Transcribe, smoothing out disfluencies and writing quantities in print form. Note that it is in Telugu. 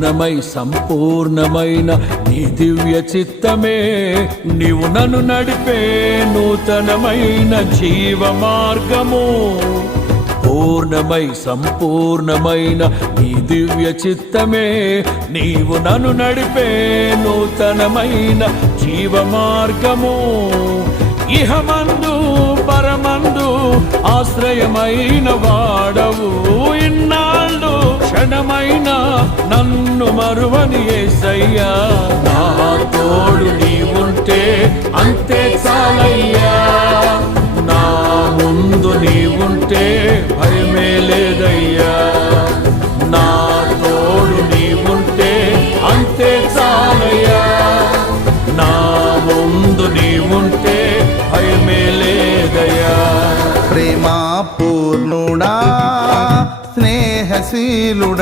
పూర్ణమై సంపూర్ణమైన నీ దివ్య చిత్తమే నీవు నన్ను నడిపే నూతనమైన జీవ మార్గము. పూర్ణమై సంపూర్ణమైన నీ దివ్య చిత్తమే నీవు నన్ను నడిపే నూతనమైన జీవ మార్గము. ఇహమందు పరమందు ఆశ్రయమైన వాడవు, ఇన్నాళ్ళు క్షణమైన నన్ను మరువని యేసయ్యా. నా తోడు నీవుంటే అంతే చాలయ్యా, నా ముందు నీవుంటే భయమే లేదయ్యా. నా తోడు నీవుంటే అంతే చాలయ్యా, నా ముందు నీవుంటే భయమే లేదయ్యా. ప్రేమ పూర్ణుడా స్నేహశీలుడా